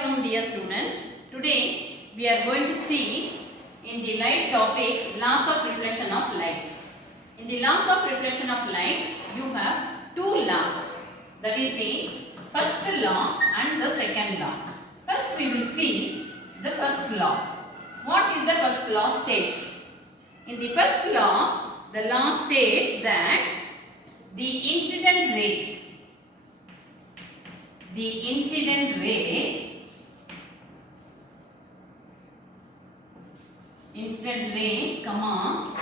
afternoon, dear students. Today we are going to see in the light topic laws of reflection of light. In the laws of reflection of light, you have two laws. That is the first law and the second law. First we will see the first law. What is the first law states? In the first law, the law states that the incident ray, comma,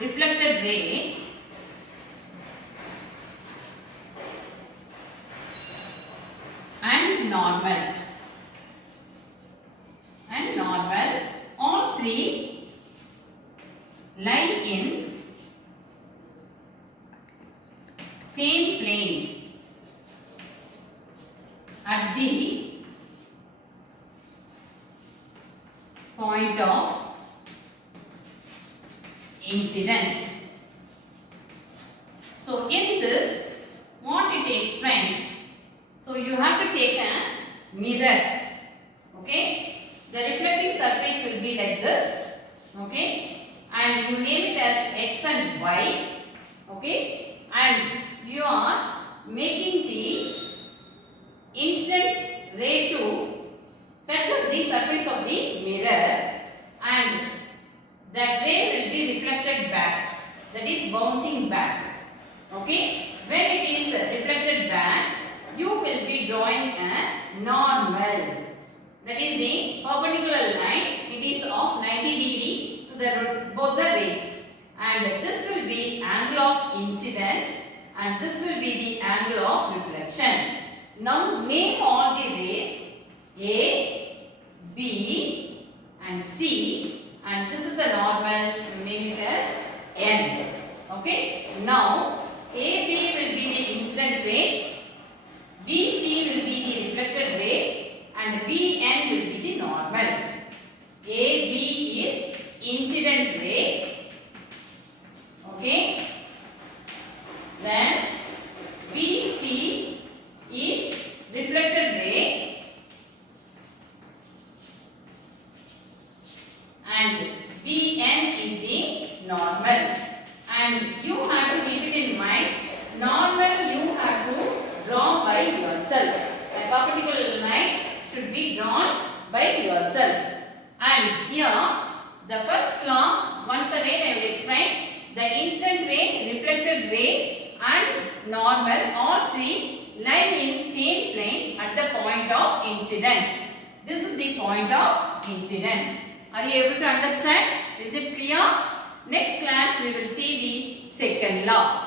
reflected ray and normal, all three lie in same plane at the point of incidence. So in this, what it explains, so you have to take a mirror, okay? The reflecting surface will be like this, okay? And you name it as X and Y, okay? And you are making the incident ray to touch the surface of the mirror, and that ray will be reflected back, that is bouncing back, okay? When it is reflected back, you will be drawing a normal, that is the perpendicular line. It is of 90 degree to the both the rays, and this will be angle of incidence and this will be the angle of reflection. Now name all the rays A, B and C, and this is the normal, name it as N, okay? Now AB will be the incident ray, BC will be the reflected ray, and BN will be the normal. AB is incident ray, okay? Then BC is reflected ray and BN is the normal. And you have to keep it in mind, normal you have to draw by yourself. A perpendicular line should be drawn by yourself. And here the first law, once again I will explain. The incident ray, reflected ray and normal, all three lie in same plane at the point of incidence. This is the point of incidence. Are you able to understand? Is it clear? Next class we will see the second law.